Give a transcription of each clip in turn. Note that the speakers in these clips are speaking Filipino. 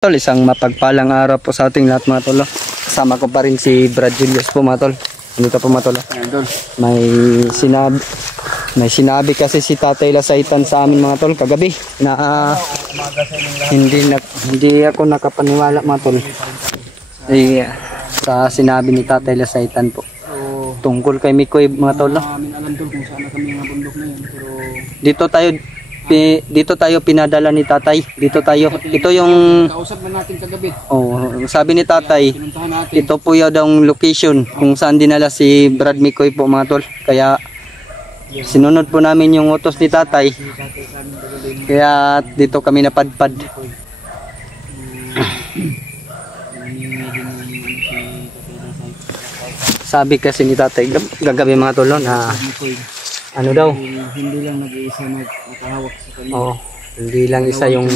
Tol, isang mapagpalang araw po sa ating lahat mga tol. Kasama ko pa rin si Brad Julius po mga tol. Dito po mga tol. May sinabi kasi si Tatay Lasaitan sa amin mga tol kagabi na hindi ako nakapaniwala mga tol. Sa sinabi ni Tatay Lasaitan po. Tungkol kay Mikoy mga tol. Alam tol kung saan kami mga bundok na yan, pero dito tayo pinadala ni Tatay. Dito tayo. Ito yung kausap na natin kagabi. Sabi ni Tatay, ito po yung location kung saan dinala si Brad Mikoy po mga tol. Kaya sinunod po namin yung utos ni Tatay. Kaya dito kami napadpad. Sabi kasi ni Tatay gagabi mga tol na ano daw? Hindi lang nag-iisa nakahawak sa kanya. Hindi lang isa yung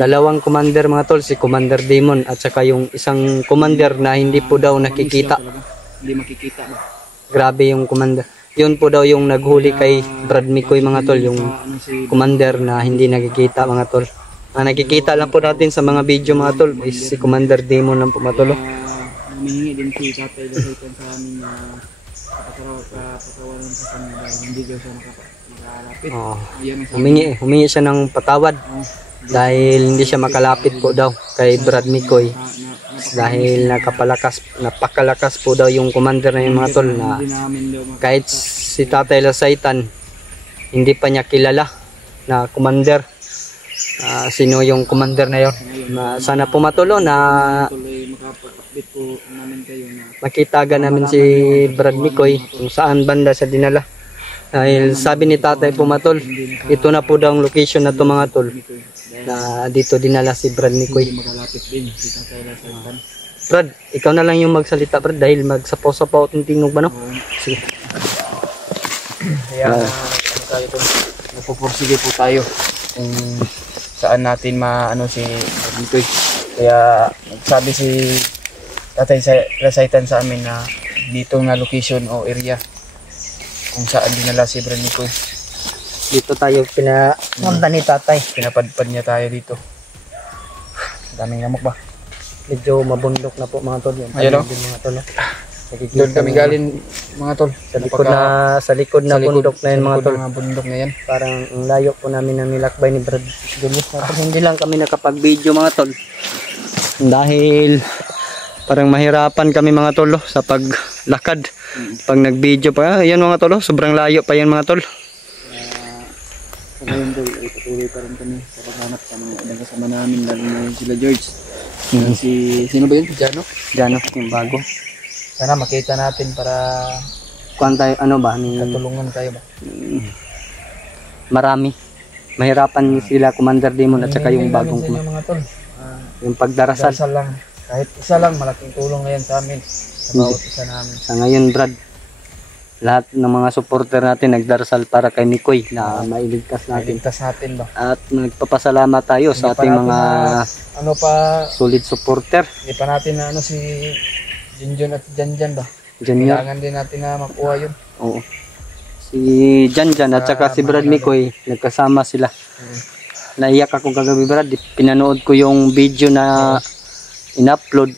dalawang commander mga tol, si Commander Demon at saka yung isang commander na hindi po daw nakikita. Hindi makikita ba? Grabe yung commander. Yun po daw yung naghuli kay Brad Mikoy mga tol, yung commander na hindi nakikita mga tol. Nakikita lang po natin sa mga video mga tol is si Commander Demon lang po mga tol. Humingi din si Tatay Lasaitan sa amin na patawaran sa kanya dahil hindi daw siya makalapit. Humingi siya ng patawad dahil hindi siya makalapit po daw kay Brad Mikoy. Dahil napakalakas po daw yung commander na yung mga tol na kahit si Tatay Lasaitan hindi pa niya kilala na commander. Sino yung commander na yun? Sana po matulo na makitagan namin si Brad Mikoy kung saan banda sa dinala. Dahil sabi ni Tatay po matol, ito na po daw ang location na to mga tol, na dito dinala si Brad Mikoy. Brad, ikaw na lang yung magsalita Brad dahil magsapaw-sapaw at tingog ba no? Sige. Kaya napupursige po tayo kung saan natin maano si Brad Mikoy. Kaya sabi si Tatay Lasaitan sa amin na dito na location o area kung saan dinala si Brad Mikoy. Dito tayo pinamanda ni Tatay. Pinapadpad niya tayo dito. Daming lamok ba? Medyo mabundok na po mga tol. Ayun o. Doon kami galing mga tol. Sa likod na bundok na yun mga tol. Bundok na yan. Parang ang layo po namin ng nilakbay ni Brad Julius. Hindi lang kami nakapag-video mga tol. Dahil parang mahirapan kami mga tol sa paglakad. Pag nag-video pa, ayan mga tol, sobrang layo pa yan mga tol. Sa ngayon tol, ay patuloy pa rin kami sa paghanap sa mga kasama namin, lalo na sila George. Sino ba yun? Si Jano? Jano, yung bago. Sana makita natin para kuan tayo, ano ba? katulungan tayo ba? Marami. Mahirapan sila Commander Demon at saka yung bagong mga tol. Yung pagdarasal. Darasal lang. Kahit isa lang, malaking tulong ngayon sa amin. Sa bawat isa namin. Sa ngayon Brad, lahat ng mga supporter natin nagdarasal para kay Mikoy na mailigtas natin. Mailigtas natin ba? At nagpapasalamat tayo sa ating mga solid supporter. Hindi pa natin na si Junjun at Janjan ba? Junior. Kailangan din natin na makuha yun. Oo. Si Janjan at saka si Brad Mikoy, nagkasama sila. Naiyak ako kagabi Brad, pinanood ko yung video na in-upload.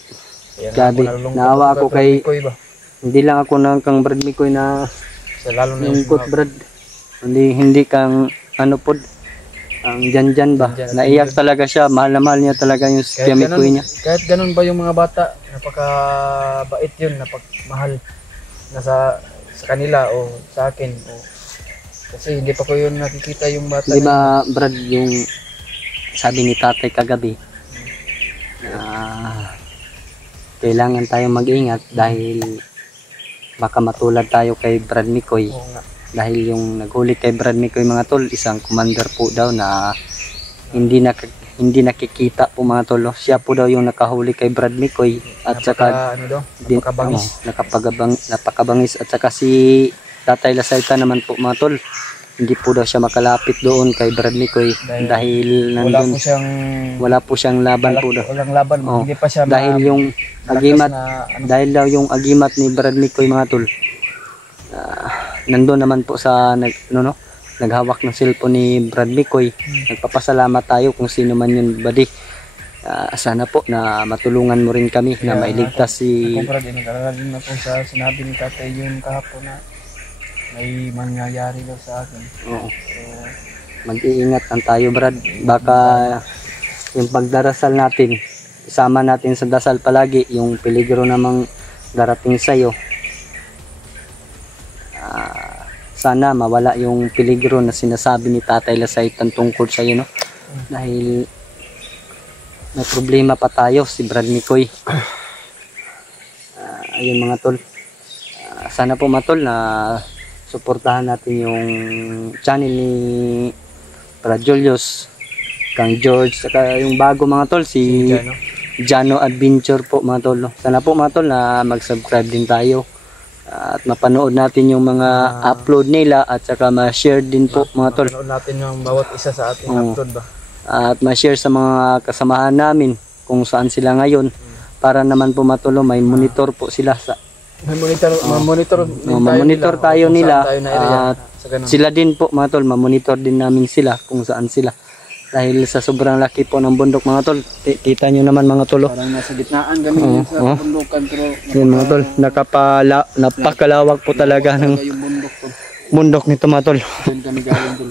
Grabe, naawa ako kay hindi lang ako nang kang Brad Mikoy na lalo na yung Brad. Hindi kang ano pod ang Janjan ba. Naiyak talaga siya, mahal na mahal niya talaga yung Mikoy niya. Kahit ganun ba yung mga bata, napakabait yun, napakmahal na sa kanila o sa akin kasi hindi pa ko yun nakikita yung bata. Di ba Brad, yung sabi ni Tatay kagabi kailangan tayong mag-ingat dahil baka matulad tayo kay Brad Mikoy. Dahil yung naghuli kay Brad Mikoy mga tol, isang commander po daw na hindi nakikita po mga tol. Siya po daw yung nakahuli kay Brad Mikoy at saka napakabangis at saka si Tatay Lasaitan naman po mga tol. Hindi po daw siya makalapit doon kay Brad Mikoy dahil nandun, wala po siyang laban po daw. Walang laban, hindi pa siya dahil yung agimat dahil daw yung agimat ni Brad Mikoy mga tol. Nandun naman po sa naghawak ng cellphone ni Brad Mikoy. Nagpapasalamat tayo kung sino man yun buddy. Sana po na matulungan mo rin kami na mailigtas si... Ako Brad, nag-alala din ako sa sinabi ni tatay yun kahapon na may mangyayari daw sa akin. Oo. So, Mag-iingat ang tayo Brad. Baka yung pagdarasal natin, isama natin sa dasal palagi yung peligro namang darating sa'yo. Sana mawala yung peligro na sinasabi ni Tatay Lasaitan tungkol sa'yo, no? Dahil may problema pa tayo, si Brad Mikoy. Ayun mga tol. Sana po mga tol na suportahan natin yung channel ni Brad Julius, Kang George, saka yung bago mga tol, si Jano Adventure po mga tol. No? Sana po mga tol na mag-subscribe din tayo at mapanood natin yung mga upload nila at saka ma-share din po mga tol. mapanood natin yung bawat isa sa ating upload ba? At ma-share sa mga kasamahan namin kung saan sila ngayon para naman po matulo may monitor po sila sa monitor tayo nila at sa ganun. sila din po mga tol, ma-monitor din namin sila kung saan sila dahil sa sobrang laki po ng bundok mga tol. Kita nyo naman mga tol, Parang nasa gitnaan kami sa bundukan pero yun mga tol, napakalawak po talaga ng yung bundok tol. bundok nito mga tol. Diyan kami galing tol.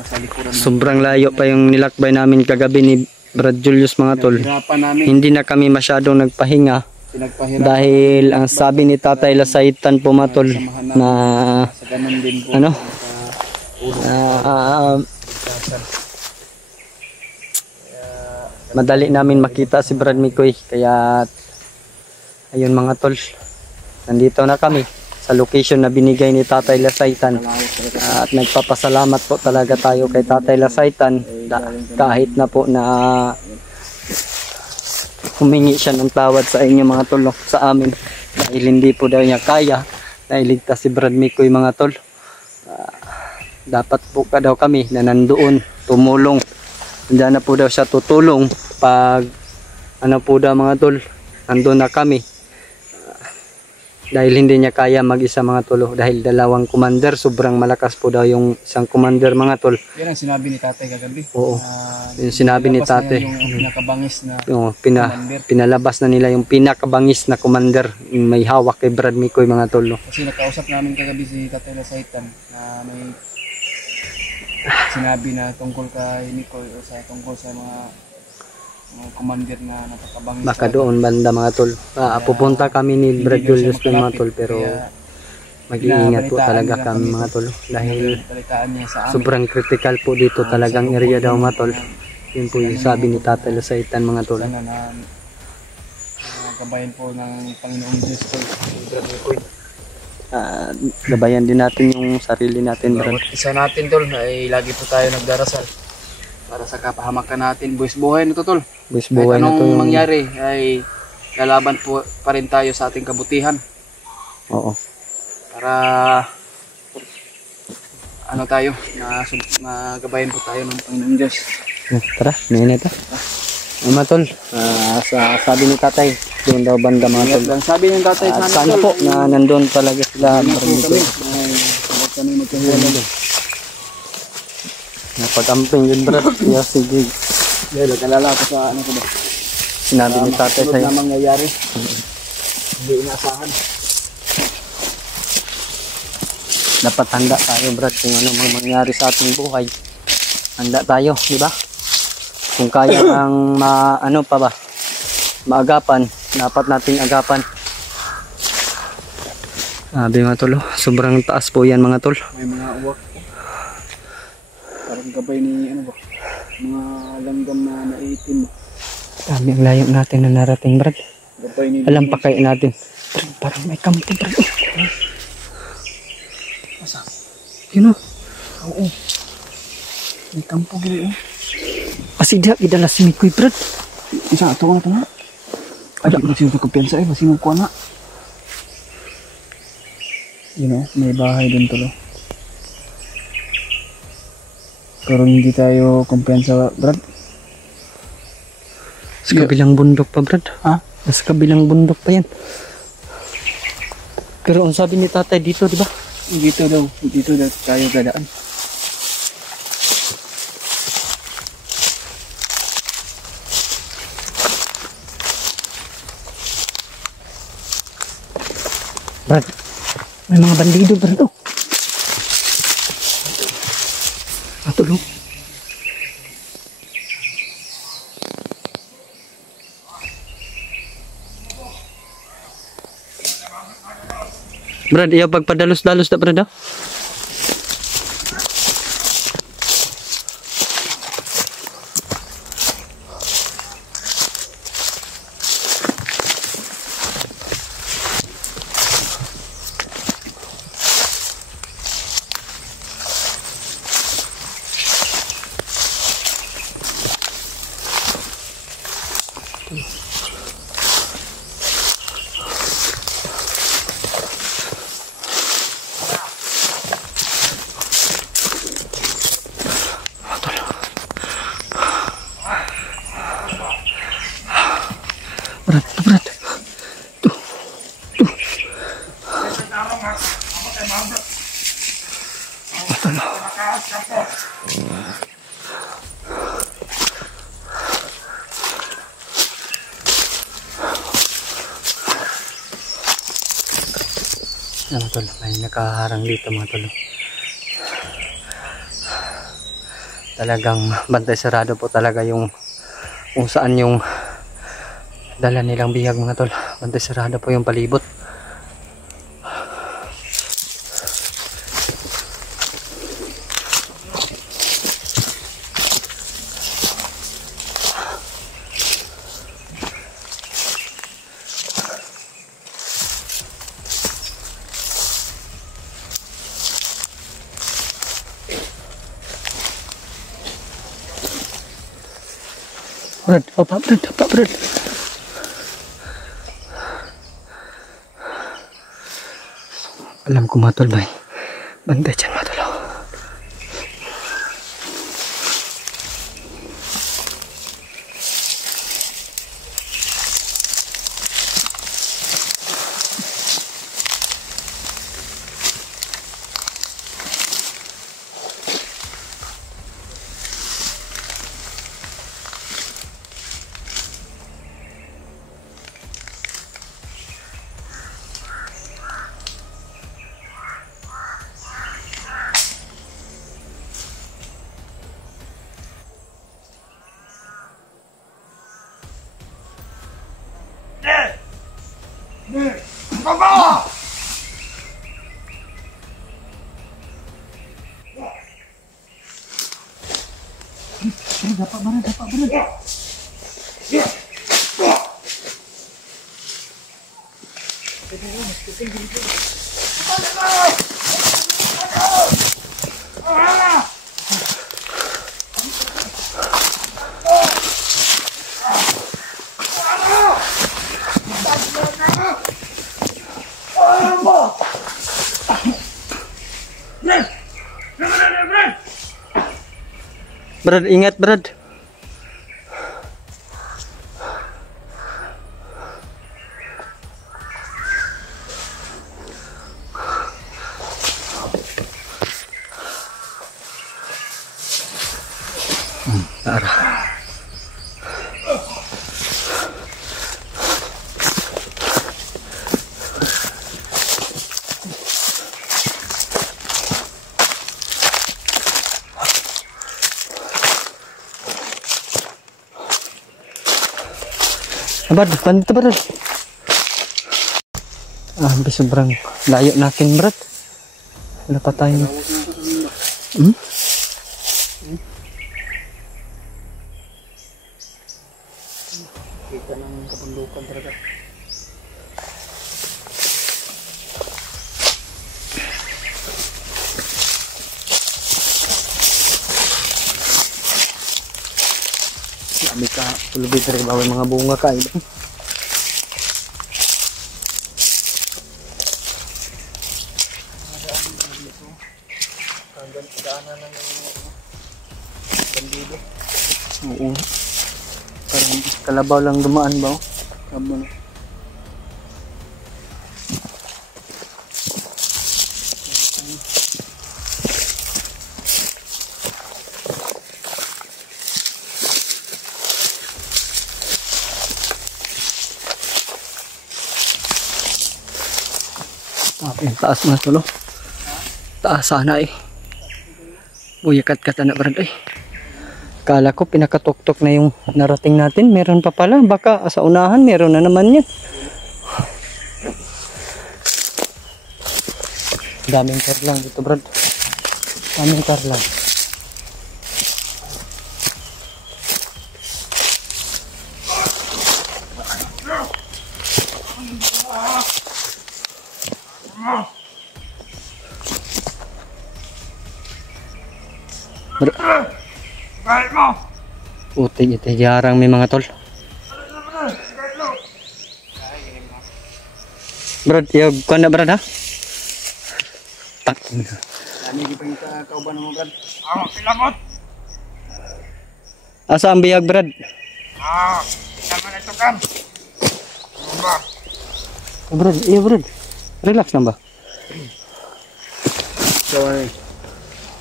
Sa likuran Sobrang layo pa yung nilakbay namin kagabi ni Brad Julius mga tol. hirapan namin, Hindi na kami masyadong nagpahinga pinagpahirapan dahil ang sabi ni Tatay Lasaitan po mga tol na sa ganun din po ano madali namin makita si Brad Mikoy, kaya ayun mga tol, nandito na kami sa location na binigay ni Tatay Lasaitan at nagpapasalamat po talaga tayo kay Tatay Lasaitan kahit na po na humingi siya ng tawad sa inyo mga tol, no, sa amin dahil hindi po daw niya kaya na iligtas si Brad Mikoy mga tol. Dapat po ka daw kami na nandoon tumulong. Diyan na po daw siya tutulong pag ano po daw mga tol, nandun na kami. Dahil hindi niya kaya mag-isa mga tol, dahil dalawang commander, sobrang malakas po daw yung isang commander mga tol. Yan ang sinabi ni tatay kagabi. Oo, yung sinabi ni tatay. Yung pinakabangis na Pinalabas na nila yung pinakabangis na commander, yung may hawak kay Brad Mikoy mga tol. No? kasi nakausap namin kagabi si Tatay Lasaitan na may sinabi na tungkol kay Mikoy o sa tungkol sa mga commander na napakabangis. Baka doon banda mga tol. Pupunta kami ni Brad Julius ng mga tol, pero mag-iingat po talaga kami mga tol dahil sobrang critical po dito talagang area daw mga tol. Yun po yung sabi ni Tatay Lasaitan mga tol. Sana na gabayan po ng Panginoong Diyos ko, Brad Mikoy. Gabayan din natin yung sarili natin, Brad. Isa natin tol ay lagi po tayo nagdarasal para sa kapahamakan natin. Buwis buhay na to tol. Buwis buhay na to. Kahit anong mangyari ay lalaban po pa rin tayo sa ating kabutihan. Oo. Para ano tayo, magabayan po tayo ng Panginoong Diyos. Tara, may na ito. Mga tol, sabi ni Tatay, doon daw banda mga tol. Lang sabi ng tatay Sana po na nandun talaga sila. Huwag kami magkahiwalay. Napag-amping yun, Brad. Kaya sige. Dahil nag-alala ako sa ano ko ba. Sinabi ni Tatay sa'yo. Na mangyayari. Hindi inaasahan. Dapat handa tayo, Brad, kung ano mang mangyari sa ating buhay. Handa tayo, di ba? Kung kaya ang maagapan, dapat nating agapan. Sabi mga tol, sobrang taas po yan mga tol. May mga uwak po. Parang gabay ni ano ba? Mga langgam na naiitim. Dami ang layo natin na narating, Brad. Gabay ni Alam pa kayo natin. Brad, parang may kampo, Brad. Masa? Yun o. Oo. May kampo gili oh. Asida, idala si Mikoy, Brad. Isa, ito ko na ito na. Ay, di ko sino kumpiyansa masino ko na. Yun may bahay din tulo. Pero hindi tayo kumpiyansa, Brad. Sa kabilang bundok pa, Brad. Ha? Sa kabilang bundok pa yan. Pero ang sabi ni Tatay dito, di ba? Dito daw tayo dadaan. Brad, may mga bandido Brad oh. Matulog. Brad, iya pagpadalos-dalos na Brad oh. Brad, Brad. Tuh. Tuh. Mga tol, may nakaharang dito mga tol. Talagang bantay sarado po talaga yung kung saan yung dala nilang bihag mga tol. Bantay sarado po yung palibot. Brad, apa Brad, apa Brad. Alam ko mga tol bay. Bantay dyan mga tol. Dapat mana, dapat mana. Brad, ingat Brad. Arah. Brad, bantu Brad. Hampir sobrang layo natin Brad. Wala pa tayo. Kita ng kabundukan talaga. Sabi ka, tulubid rin bawal mga bunga ka. Daanan ng bandido. Oo. Parang kalabaw lang dumaan ba? Kabon. Ang taas mga tol. Taas sana eh. Buyakat-kat na brad eh. Kala ko pinakatuktok na yung narating natin. Meron pa pala. Baka sa unahan meron na naman yan. Daming karlang dito brad. Daming karlang. Puti ito, jarang may mga tol. Brad, yung kanda brad ha? Tak. Dami di pa yung kauban mo, brad. Pilamot! Asa ang bihag brad? Naman ito kan. Ba? Brad, iya brad. Relax lang ba? So,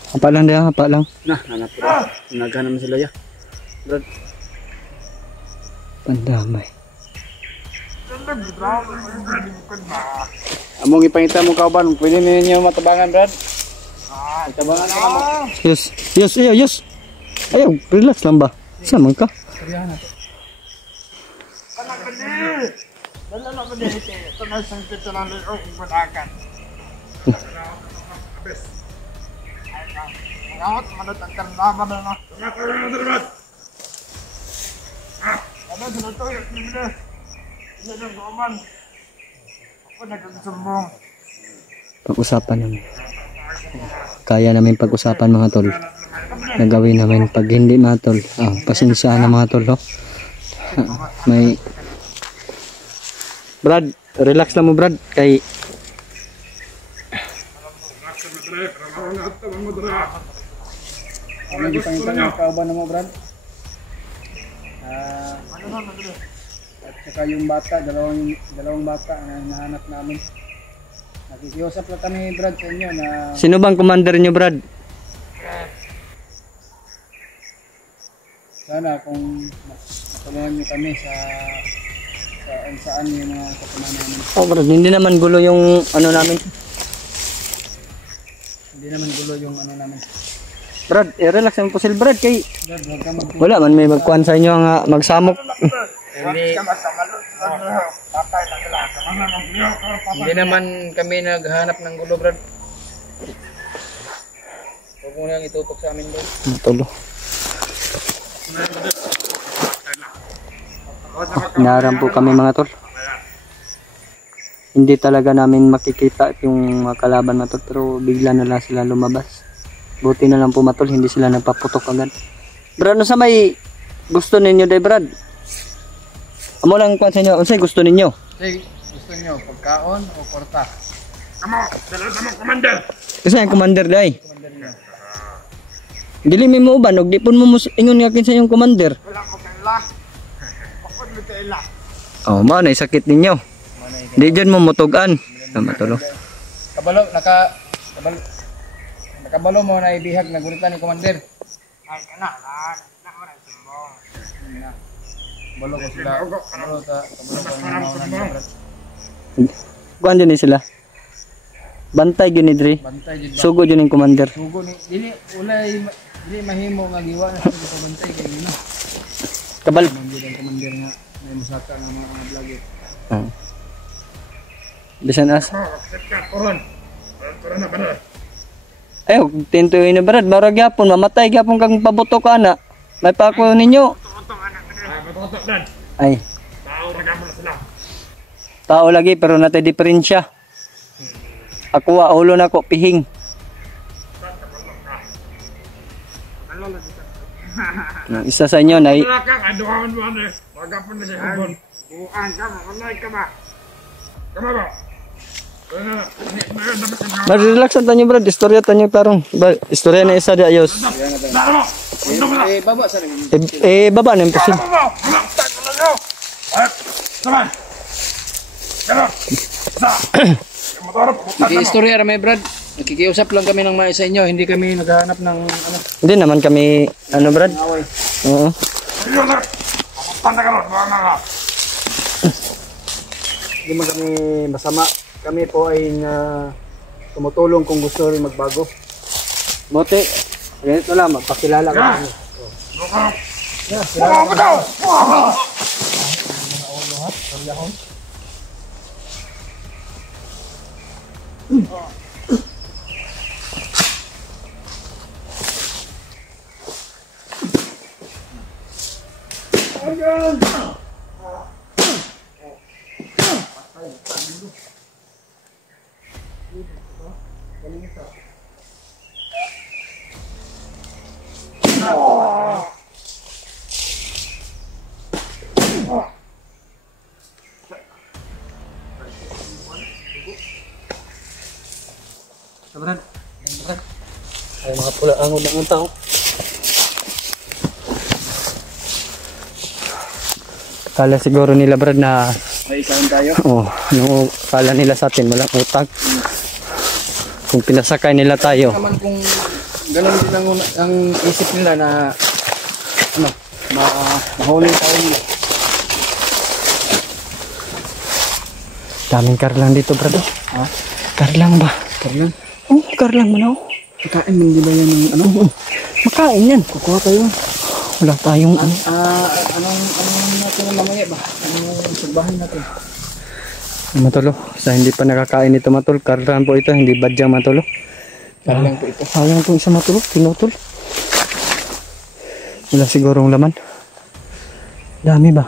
Hapa lang dia, hapa lang. nah, hanap ko. Naghanap naman sila ya. Brad, Pandamay. among ipangita mo kauban, pwede ninyo matabangan, brad. Matabangan ka mo. Yes, yes, iya, yes. Ayaw, relax lang ba? Sama ka? Dala na ba dito? Ito na isang tito ng leo kung banagan. Ngawat, manat ang karnaman na na. Ano, sinutoy, hindi. Hindi na guman. Ako nagkakasumbong. Pag-usapan namin. Kaya namin pag-usapan mga tol. Nagawin namin pag hindi mga tol. Pasensya na mga tol. Oh. May Brad, relax lang mo Brad. Kay Among ipangita mo kauban mo, brad. At saka yung bata, dalawang bata na nahanap namin. Nakikiusap lang kami, brad, sa inyo na sino bang commander niyo Brad? sana kung matulungan nyo kami sa saan yung mga kasama namin. Oh Brad, hindi naman gulo yung ano namin. Hindi naman gulo yung ano namin. Brad, relax lang po sila Brad. Kay Brad, huwag ka mag- wala man may magkuhan sa inyo nga magsamok. Hindi naman kami naghahanap ng gulo, brad. Huwag mo nang itutok sa amin, bro. Tulo. Inaram po kami mga tol. Hindi talaga namin makikita yung mga kalaban mga tol, pero bigla na lang sila lumabas. Buti na lang po mga tol, hindi sila nagpaputok agad. Brad, ano sa may gusto ninyo day Brad? Amo lang kung sa inyo, unsay gusto ninyo? Sige, gusto nyo, pagkaon o korta? Amo, dala sa mga commander. Kasi ang commander day. Commander nyo. Dili may mo uban, og di pun mo ingon nga kinsa yung commander. Wala ko kaila. Bakit mo kaila? Oh, mao na sakit ninyo. Di dyan mo mutugan. Tama tulo. Kabalo, nakabalo mo na ibihag na gunitan ni commander. Ay, kana, na mo na sumbong. Balo ko sila. Kabalo ka na, brad. Kuan din sila. Bantay gyud ni Dre. Bantay jud ba? Sugo gyud ning commander. Sugo ni dili mahimo nga giwa na sa pabantay kay ina. Kabal. Manggid ang commander nga may musaka nga mga vlogger. Bisan as. Koron. Koron na ba na? Ay, tintuin na Brad, barag gyapon mamatay gyapon kang pabuto ka na. May pako ninyo. Totoo anak na. Totoo dan. Ay, Tao ra gamon sila. tao lagi pero natay diferensya. Ako ulo na ko pihing. Isa sa inyo na Wala ka, aduhan mo ano. Magapon na siya hubon. Buang ka, makulay ka ba? Kama ba? relax ang tanyo Brad, istorya tanyo tarong. Istorya na isa di ayos. Lalo mo! Undo mo na! Baba sa nang Baba na impossible. Lalo mo! Malaktan ko na nyo! Ay! Saman! Kano! Sa! Motor, buktan na mo! istorya ra may brad. Nakikiusap lang kami ng mga sa inyo, hindi kami naghahanap ng ano. Hindi naman kami ano Brad. Away. Oo. Ayun na! Buktan na ka ron! Buwan na ka! Hindi man kami masama. kami po ay tumutulong kung gusto rin magbago. Bote, ganito lang, magpakilala ko kami. Brad, ay mga pula angon ng tao. Kala siguro nila Brad na May isahan tayo. ano kala nila sa atin walang utang. Kung pinasakay nila tayo. Naman kung ganun din ang isip nila na ano, mahuli tayo nila. Daming car lang dito Brad. Ha? Car lang ba? Karlan, Oh, car lang man ako. kakain mo di ba yan ng ano? Makain yan. Kukuha tayo. Wala tayong ano. Anong natin mamaya ba? Anong sagbahan natin? Matulo. Sa hindi pa nakakain ito matul. Car lang po ito. Hindi badyang matulo. Karlan po ito. Sayang itong isa matulog, pinutol. Wala sigurong laman. Dami ba?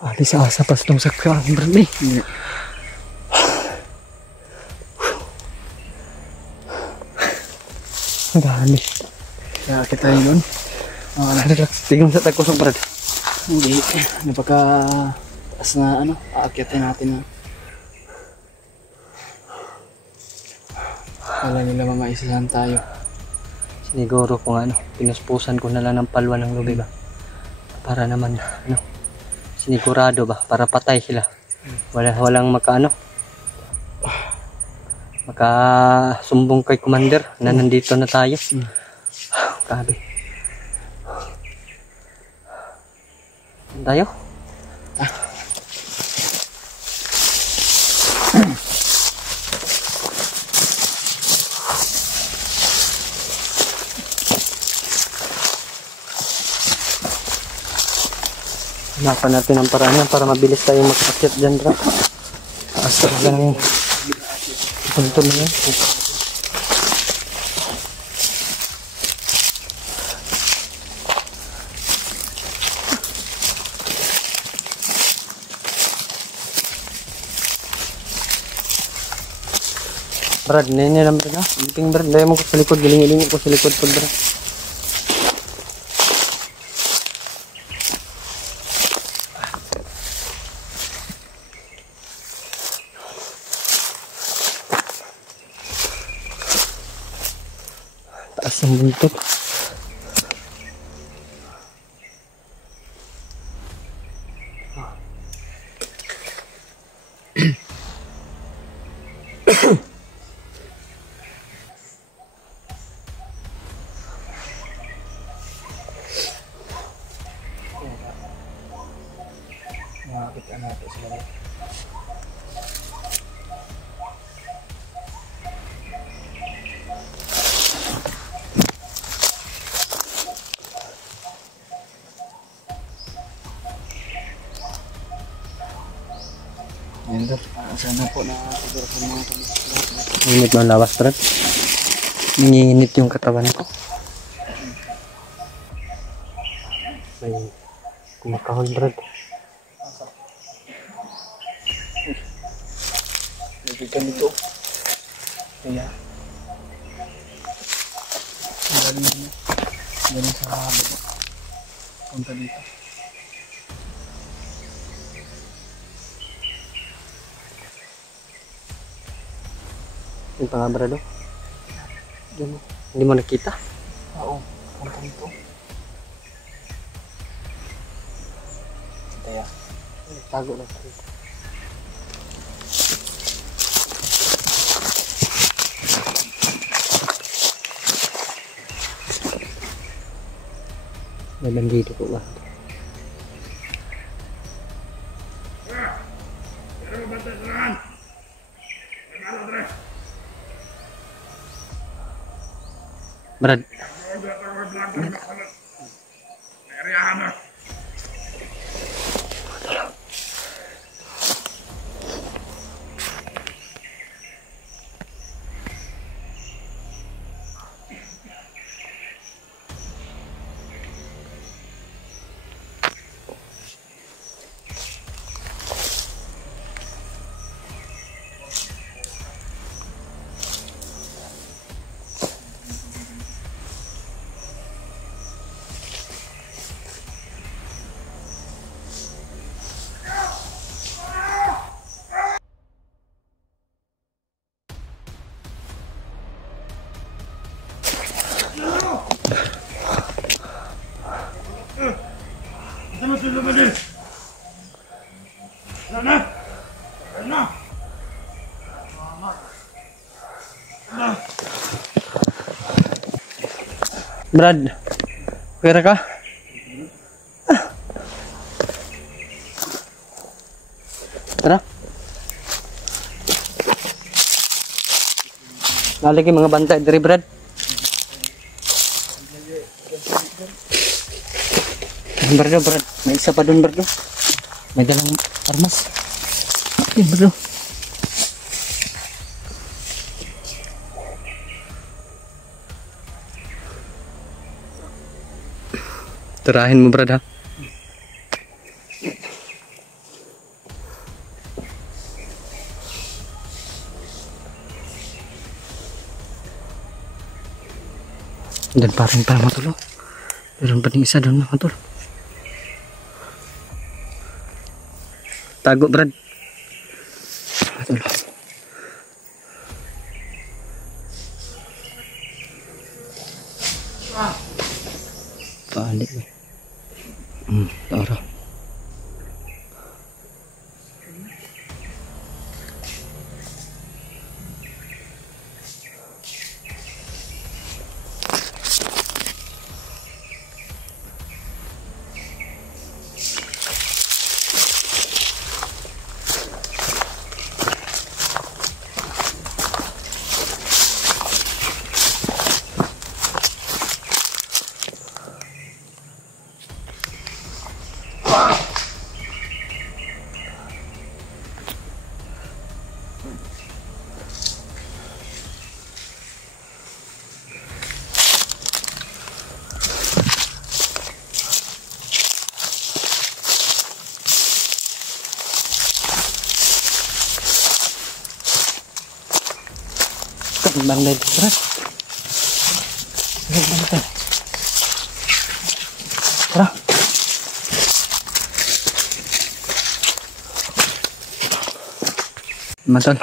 Alis sa asa pas itong sakyan, Bradley. Ang dami. Kaya kita yun. Relax. Tingnan sa tagkusong, Brad. Hindi. Napaka taas na ano. Aakyatin natin na. Kala nila mamaisahan tayo. Siguro kung ano, pinuspusan ko na lang ng palwa ng lubi ba? Para naman, ano, sinigurado ba? Para patay sila. Walang makasumbong kay commander na nandito na tayo. Grabe. Tayo? Hanapan natin ang paraan yan para mabilis tayong makakyat dyan, bro. Taas talaga ng punto na yan. Brad, nene lang Brad ha. Imping Brad, daya mo ko sa likod, giling-giling ko sa likod pag Brad. Taas ang buntot. Makakita natin sila. Yan doon. Sana po na siguro sa mga kami. Init mo ang lawas, Brad. Nanginginit yung katawan ko. May kumakahon, Brad. Nabigan dito. Kaya. Galing niya. Galing sa baba. Punta dito. Yung pa nga, Brad, oh. Hindi mo nakita? Oo. Punta dito. Kaya. Tago lang. May bandito po ba? bantay serangan. Gimana, Dre? Brad, Kalau dia tahu belakang nak sana. Area mana? Sama tu lupa dia. Sana. Sana. Brad, kira ka? Tara. Nalagi mga bantay diri, Brad. Brad, Brad. May isa pa doon, Brad. May dalang armas. Yan, Brad. Tirahin mo, Brad, ha? Dan parang pa matulog. Meron pa ding isa doon, matulog. Tago, Brad. Matulog. Balik, eh. Tara. Bang dari Brad. Tara. Matol.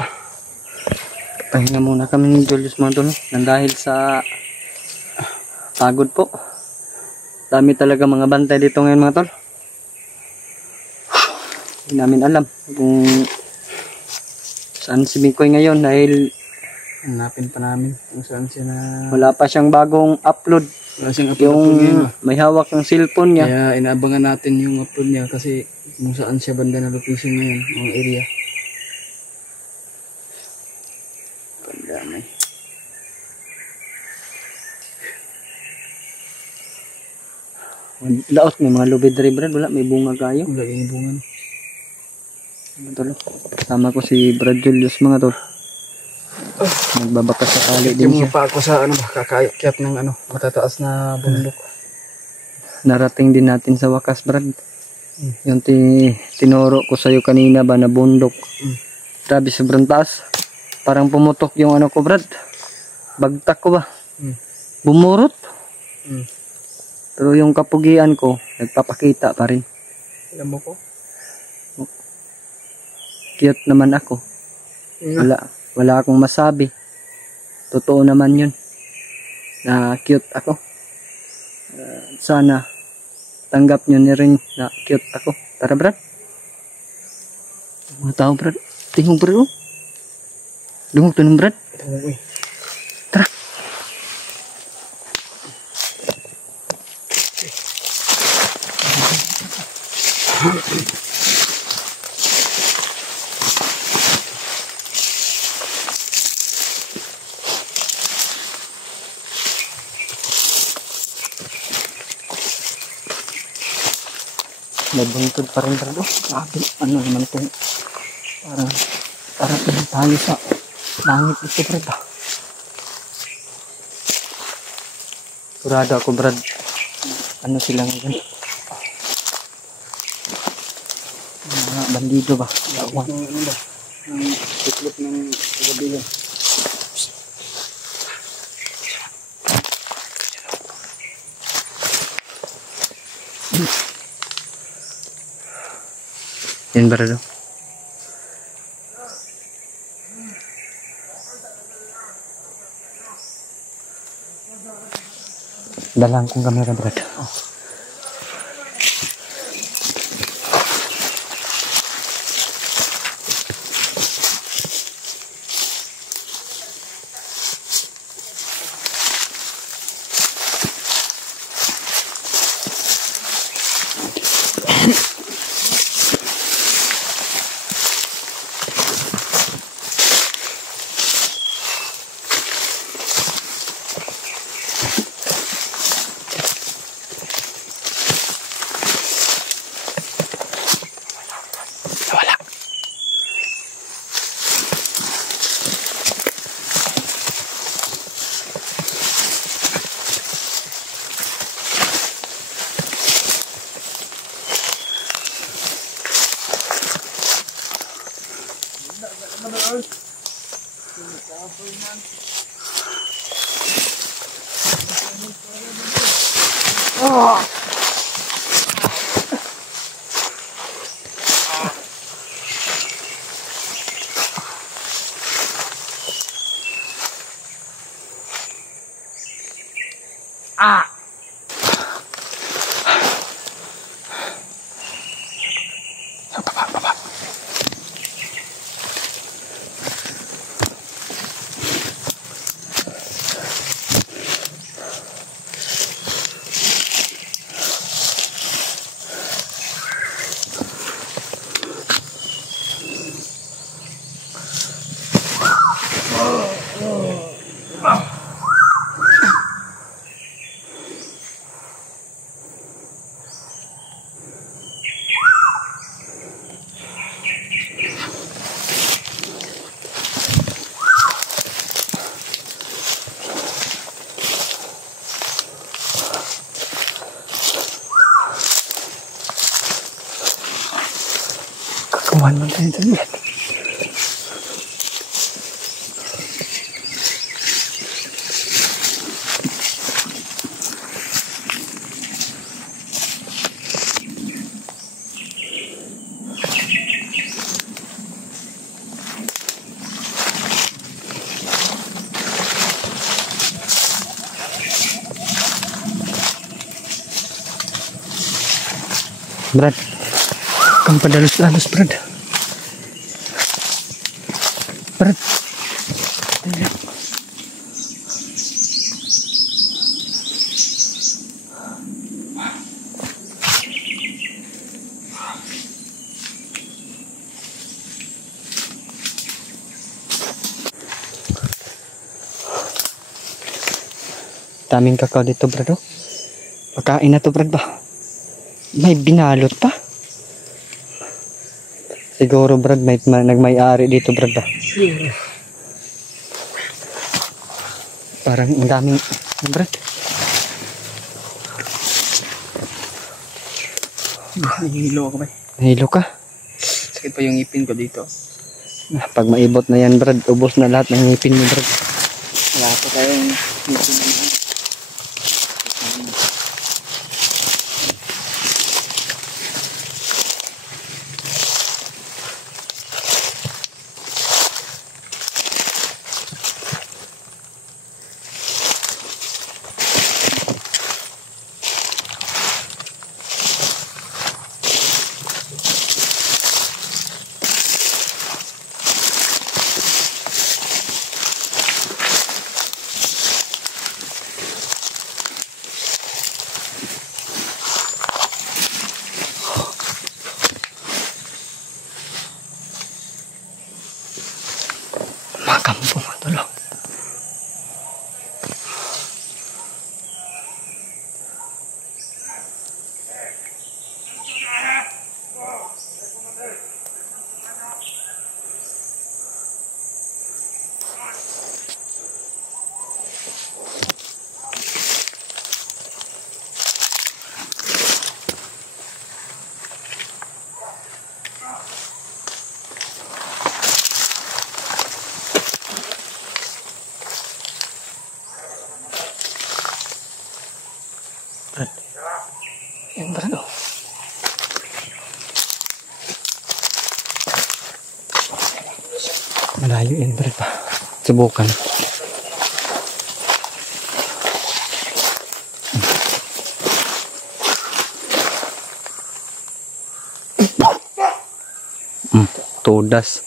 Pahinga muna kami ni Julius mga tol. Nang dahil sa pagod po. Dami talaga mga bantay dito ngayon mga tol. Hindi namin alam kung saan si Mikoy ngayon dahil Hanapin pa namin kung saan siya na... wala pa siyang bagong upload. Wala siyang Yung upload ngayon. may hawak yung cellphone niya. Kaya inaabangan natin yung upload niya kasi kung saan siya banda na location ngayon, mga area. Pandamay. Laot may mga lubid rin, Brad. Wala, may bunga kayo. Kung lagi yung bunga. Mga tol. Tama ko si Brad Julius mga tol. Nagbabaka sakali din Yung siya. pa ako sa ano ba, kakakyat ng ano, matataas na bundok. Narating din natin sa wakas, Brad. Yung tinuro ko sa'yo kanina ba na bundok. Grabe, sobrang taas. Parang pumutok yung ano ko, Brad. Bagtak ko ba? Bumurot. Pero yung kapugian ko, nagpapakita pa rin. Alam mo ko? Cute naman ako. Wala akong masabi. Totoo naman yun. Na cute ako. Sana tanggap nyo ni rin na cute ako. Tara, Brad. Mga tao, Brad. Tingong, Brad. Lumog to ng Brad. Tara. May buntod pa rin Brad. Oh, grabe. Ano naman ito? Parang pinatali sa langit ito Brad. Kurado ako Brad. Ano sila ngayon? Mga bandido ba? Lawan. Ano ba? Ang tiklop ng kagabigan. Yan Brad. Oh. Dalang kong kamera Brad. Oh. Wala. Baba. Kakawan man tayo dyan. Brad, kang padalos-dalos Brad. Brad, tayo. Daming kakao dito Brad. Oh. Pagkain na to Brad ba? May binalot pa. Siguro Brad, may nagmay-ari dito Brad ba? Parang ang daming Brad. Nahihilo ako ba? Nahilo ka? Sakit pa yung ngipin ko dito. Pag maibot na yan Brad, ubos na lahat ng ngipin mo Brad. Wala pa tayong ngipin na yan. Yan Brad oh. Malayo yan Brad pa. Subukan. Todas.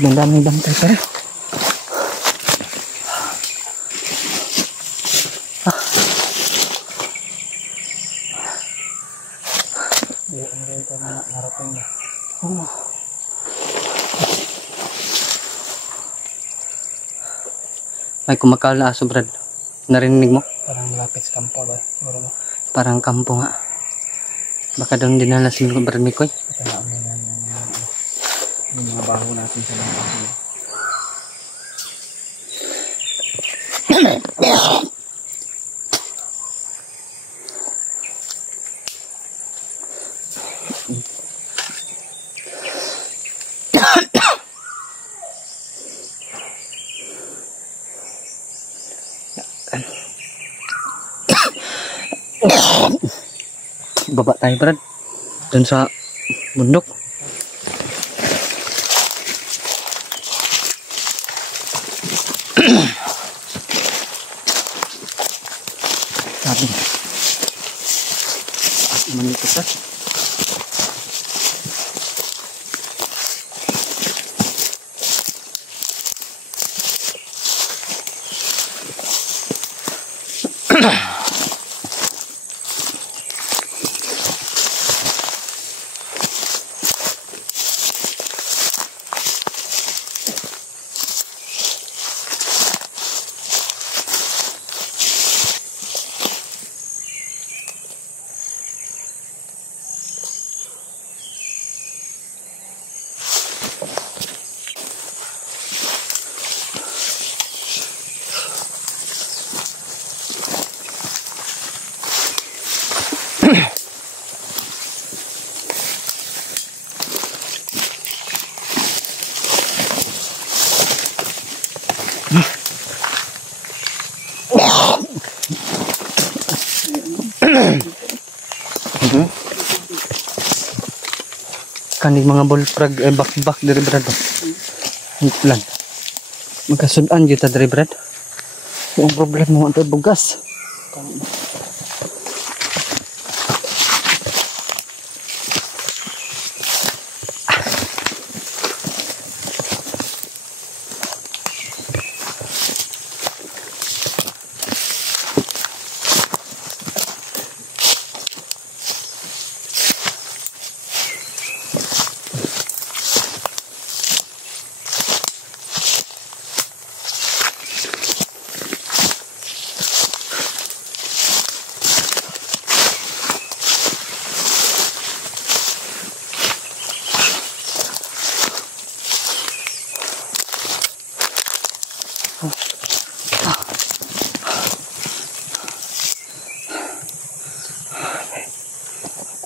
Ang daming bantay pa rin. May kumakal na aso Brad. Narinig mo? Parang malapit sa kampo ba? Siguro mo. Parang kampo nga. Baka doon dinala si Brad Mikoy. Ito na mo yan. Yung mga baho natin sa mga baho. Baba tayo Brad. Doon sa bundok. Sabi. Manipis Brad. Kaning mga bullfrog bak dari Brad. Plan. Magkasudan jud ta dari Brad. Yung problema mo ang bugas.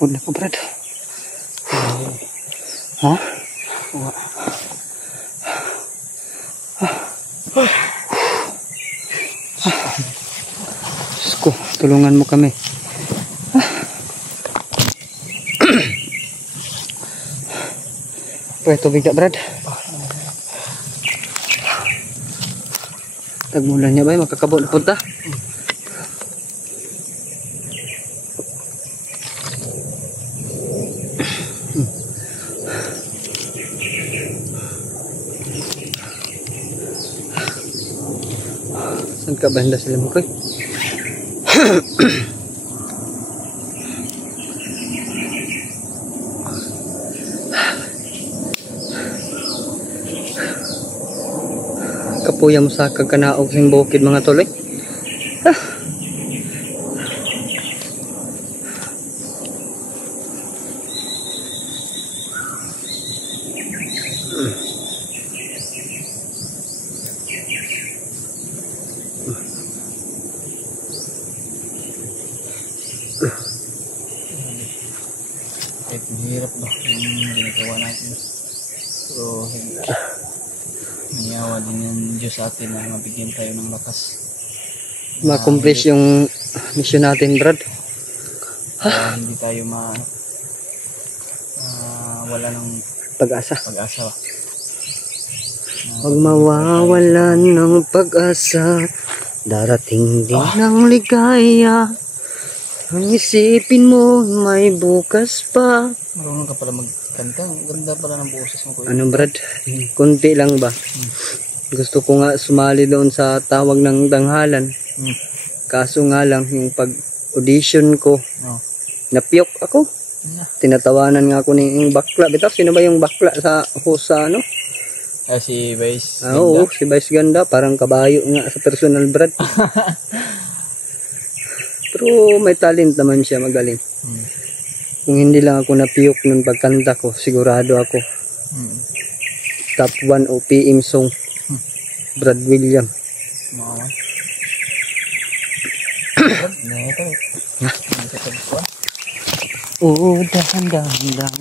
Pagod na ko, Brad. Ha? Diyos ko, tulungan mo kami. Pwede tubig na, Brad. Tagmulan niya ba? Makakabot na punta. Saan ka banda sila mo, Koy? Kapuya mo sa kagkanaog sing bukid mga tuloy. Kahit mahirap ba yung ginagawa natin. So, mayawa din yung Diyos sa atin na mabigyan tayo ng lakas. Ma-accomplish yung mission natin, Brad. Kaya hindi tayo wala ng Pag-asa. pag-asa. Huwag mawawalan ng pag-asa. Darating din ang ligaya. Ang isipin mo may bukas pa. Marunong ka pala magkanta. Ang ganda pala ng boses mo, Kuya. Ano, Brad? Kunti lang ba? Gusto ko nga sumali doon sa tawag ng tanghalan. Kaso nga lang yung pag-audition ko, Oh. napiyok ako. Yeah. Tinatawanan nga ako ng bakla. Bitaw, sino ba yung bakla sa ano? Si Vice. Oo, si Vice Ganda. Parang kabayo nga sa personal, Brad. Pero may talent naman siya, magaling. Kung hindi lang ako napiyok nung pagkanta ko, sigurado ako. Top 1 OPM song. Brad William. Makawan. Na ito. Oo, dahan-dahan lang.